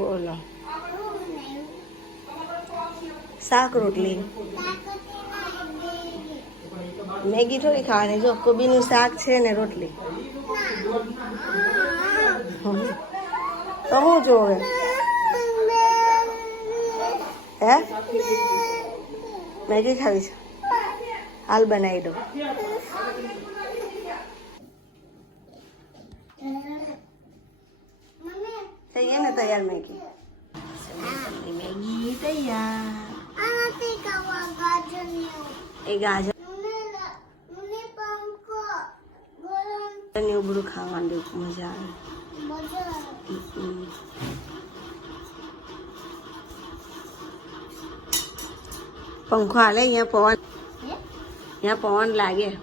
બોલો શાક રોટલી મેગી થોડી ખાવાની જો કોબીનું શાક છે ને રોટલી તો હું જોવે હે મેગી ખાવી છે હાલ બનાવી દો થઈ ને તૈયાર મેગી મેગી તૈયાર એ ગાજર ઉભરું ખાવાનું મજા આવે પંખો હાલે અહીંયા પવન લાગે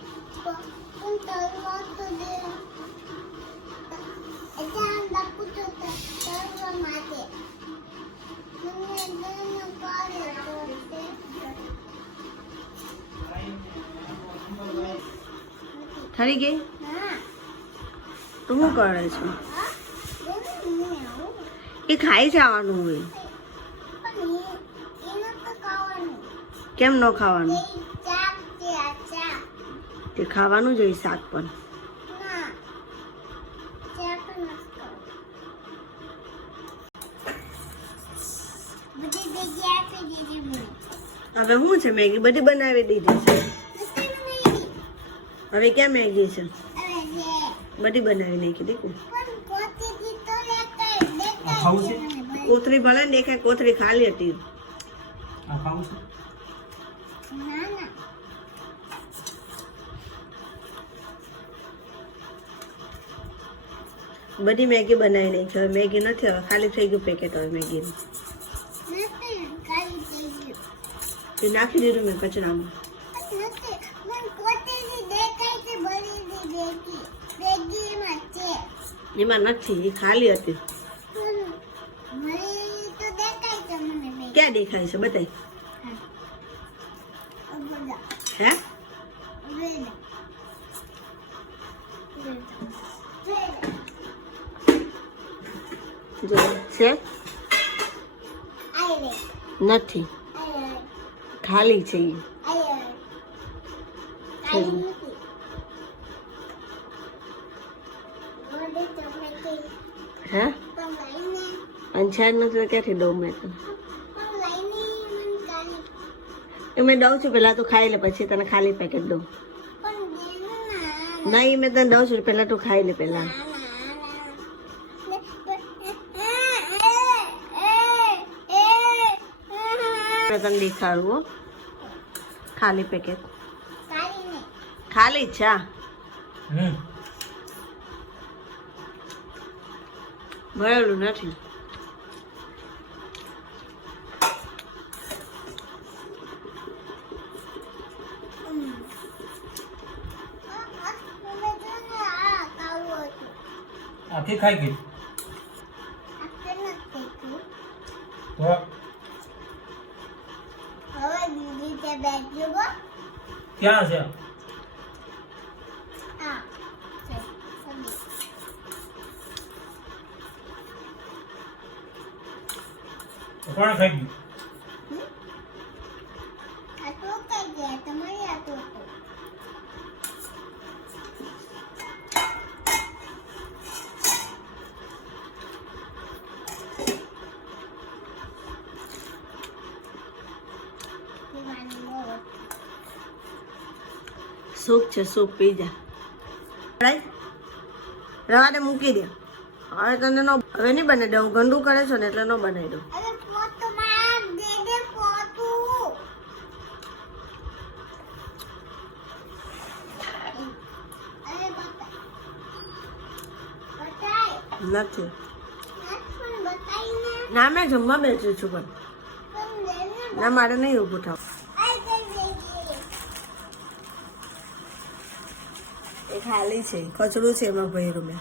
ઠરી ગઈ તો શું કરે છે એ ખાઈ જવાનું હોય કેમ ન ખાવાનું તે ખાવાનું જોઈએ શાક પણ હવે શું છે મેગી બધી બનાવી દીધી છે હવે ક્યાં મેગી છે બધી બનાવી નાખી દીકું કોથળી ભલે ને દેખાય કોથળી ખાલી હતી બધી મેગી બનાવી નાખી હવે મેગી નથી હવે ખાલી થઈ ગયું પેકેટ હવે મેગીનું નાખી દીધું મેં કચરામાં એમાં નથી એ ખાલી હતી ક્યાં દેખાય છે બતાય હે જો છે નથી ખાલી છે હે અંછાર નથી ક્યાંથી દઉં મેં તને મેં દઉં છું પેલા તું ખાઈ લે પછી તને ખાલી પેકેટ દઉં નહીં મેં તને દઉં છું પેલા તું ખાઈ લે પેલા તને દેખાડવું ખાલી પેકેટ ખાલી છે ભરેલું નથી આખી ખાઈ ગઈ ક્યાં છે કોણ ખાઈ ગયું સૂપ છે સૂપ પી જા રવા દે મૂકી દે હવે તને નો હવે નહીં બને દઉં ગંદુ કરે છો ને એટલે ન બનાવી દઉં નથી ના મેં જમવા બેસું છું પણ ના મારે નહીં ઊભું થાવ એ ખાલી છે કચરું છે એમાં ભર્યું મેં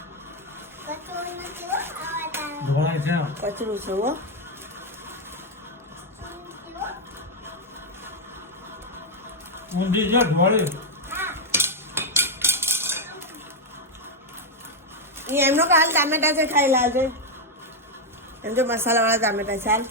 કચરું છે હો ઊંધી છે ઢોળી એમનો કાલ ટામેટા છે ખાઈ લાવજે એમ તો મસાલાવાળા ટામેટા ચાલ